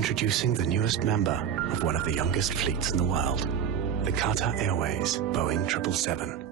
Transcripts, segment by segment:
Introducing the newest member of one of the youngest fleets in the world, the Qatar Airways Boeing 777.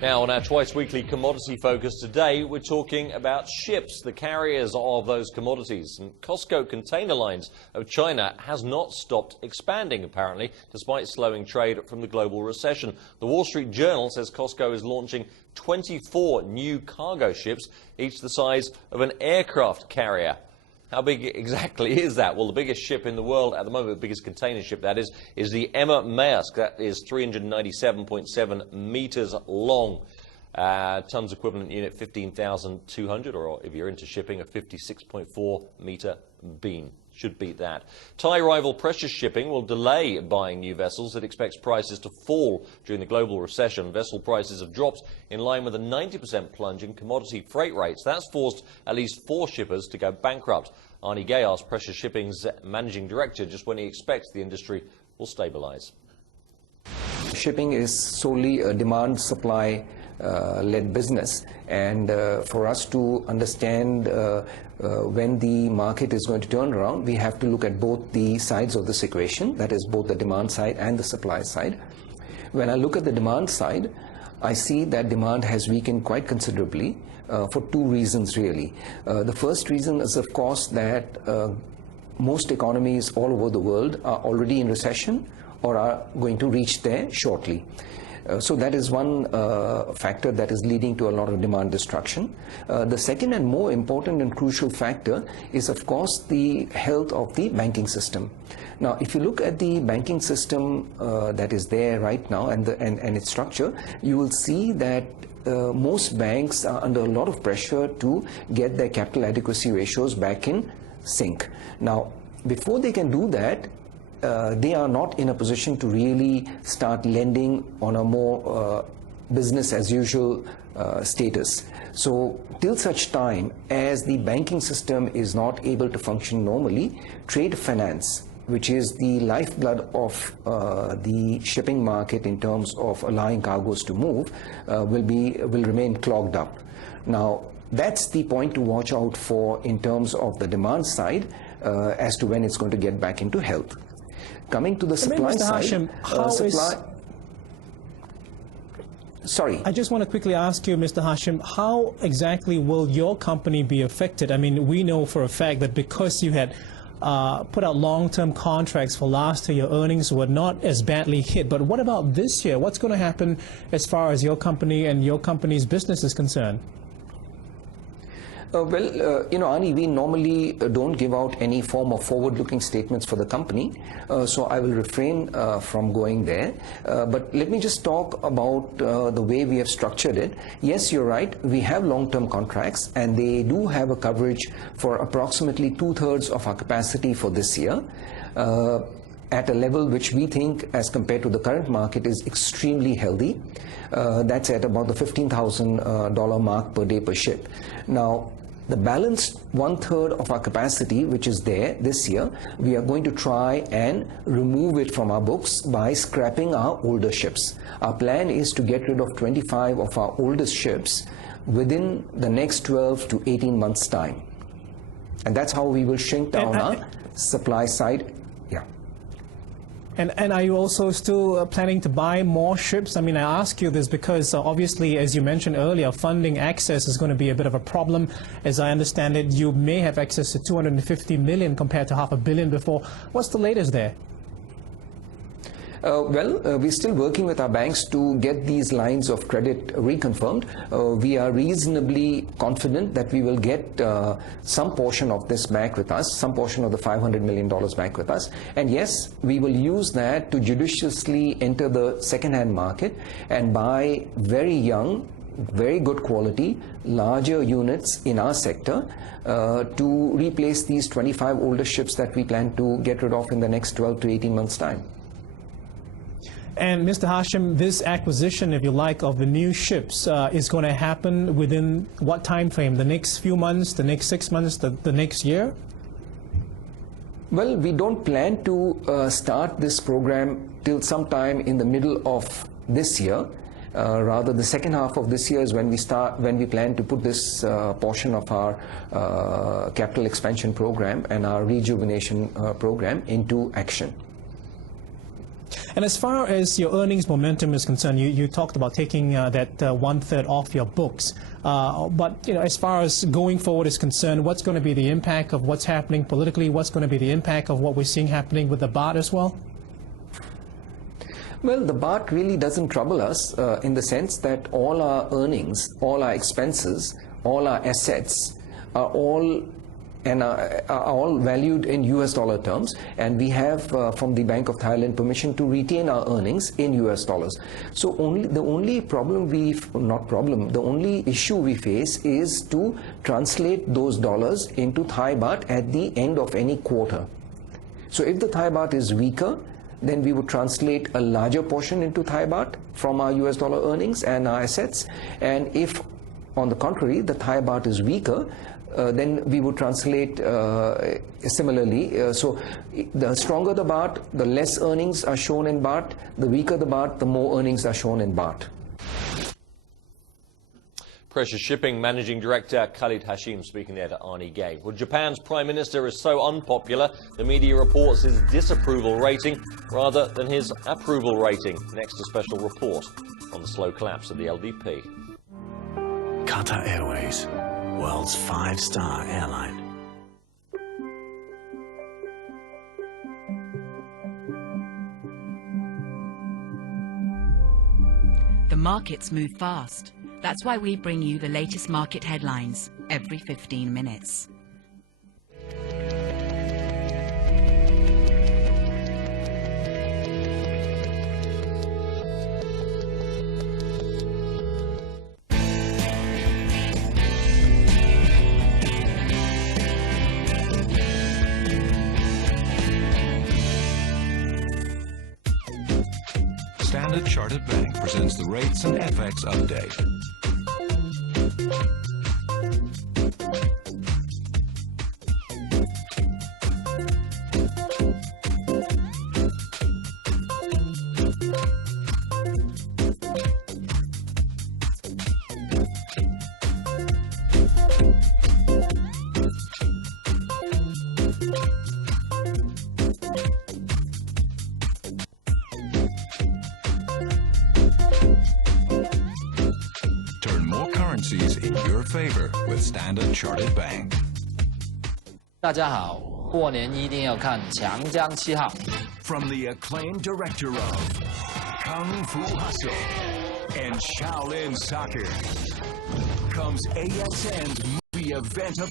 Now, on our twice-weekly commodity focus today, we're talking about ships, the carriers of those commodities. And COSCO Container Lines of China has not stopped expanding, apparently, despite slowing trade from the global recession. The Wall Street Journal says COSCO is launching 24 new cargo ships, each the size of an aircraft carrier. How big exactly is that? Well, the biggest ship in the world at the moment, the biggest container ship that is the Emma Maersk. That is 397.7 meters long. Tons equivalent unit 15,200, or if you're into shipping, a 56.4 meter beam. Should beat that. Thai rival Precious Shipping will delay buying new vessels. It expects prices to fall during the global recession. Vessel prices have dropped in line with a 90% plunge in commodity freight rates. That's forced at least 4 shippers to go bankrupt. Arnie Gay asked Precious Shipping's managing director just when he expects the industry will stabilize. Shipping is solely a demand-supply led business, and for us to understand when the market is going to turn around, we have to look at both the sides of this equation, that is both the demand side and the supply side. When I look at the demand side, I see that demand has weakened quite considerably for 2 reasons really. The first reason is, of course, that most economies all over the world are already in recession or are going to reach there shortly. So that is one factor that is leading to a lot of demand destruction. The second and more important and crucial factor is, of course, the health of the banking system. Now, if you look at the banking system that is there right now and its structure, you will see that most banks are under a lot of pressure to get their capital adequacy ratios back in sync. Now, before they can do that, they are not in a position to really start lending on a more business as usual status. So till such time as the banking system is not able to function normally, trade finance, which is the lifeblood of the shipping market in terms of allowing cargoes to move, will remain clogged up. Now, that's the point to watch out for in terms of the demand side as to when it's going to get back into health. Coming to the supply side, sorry. I just want to quickly ask you, Mr. Hashim, how exactly will your company be affected? I mean, we know for a fact that because you had put out long-term contracts for last year, your earnings were not as badly hit. But what about this year? What's going to happen as far as your company and your company's business is concerned? Ani, we normally don't give out any form of forward-looking statements for the company, so I will refrain from going there. But let me just talk about the way we have structured it. Yes, you're right, we have long-term contracts, and they do have a coverage for approximately 2/3 of our capacity for this year, at a level which we think, as compared to the current market, is extremely healthy. That's at about the $15,000 mark per day per ship. Now, the balanced 1/3 of our capacity, which is there this year, we are going to try and remove it from our books by scrapping our older ships. Our plan is to get rid of 25 of our oldest ships within the next 12 to 18 months' time. And that's how we will shrink down our supply side. Yeah. And are you also still planning to buy more ships? I mean, I ask you this because obviously, as you mentioned earlier, funding access is going to be a bit of a problem. As I understand it, you may have access to $250 million compared to $500 million before. What's the latest there? We're still working with our banks to get these lines of credit reconfirmed. We are reasonably confident that we will get some portion of this back with us, some portion of the $500 million back with us. And yes, we will use that to judiciously enter the second-hand market and buy very young, very good quality, larger units in our sector to replace these 25 older ships that we plan to get rid of in the next 12 to 18 months' time. And Mr. Hashim, this acquisition, if you like, of the new ships is going to happen within what time frame? The next few months, the next 6 months, the next year? Well, we don't plan to start this program till sometime in the middle of this year. Rather, the second half of this year is when we plan to put this portion of our capital expansion program and our rejuvenation program into action. And as far as your earnings momentum is concerned, you talked about taking that 1/3 off your books. But as far as going forward is concerned, what's going to be the impact of what's happening politically? What's going to be the impact of what we're seeing happening with the baht as well? Well, the baht really doesn't trouble us in the sense that all our earnings, all our expenses, all our assets are all valued in US dollar terms, and we have from the Bank of Thailand permission to retain our earnings in US dollars. So the only issue we face is to translate those dollars into Thai baht at the end of any quarter. So if the Thai baht is weaker, then we would translate a larger portion into Thai baht from our US dollar earnings and our assets. And if, on the contrary, the Thai baht is weaker, then we would translate similarly. So the stronger the baht, the less earnings are shown in baht. The weaker the baht, the more earnings are shown in baht. Precious Shipping Managing Director Khalid Hashim speaking there to Arnie Gay. Well, Japan's Prime Minister is so unpopular, the media reports his disapproval rating rather than his approval rating. Next, a special report on the slow collapse of the LDP. Qatar Airways, world's 5-star airline. The markets move fast. That's why we bring you the latest market headlines every 15 minutes. Standard Chartered Bank presents the rates and FX update. Turn more currencies in your favor with Standard Chartered Bank. 大家好，过年一定要看《强江7号》。 From the acclaimed director of Kung Fu Hustle and Shaolin Soccer comes ASN's movie event of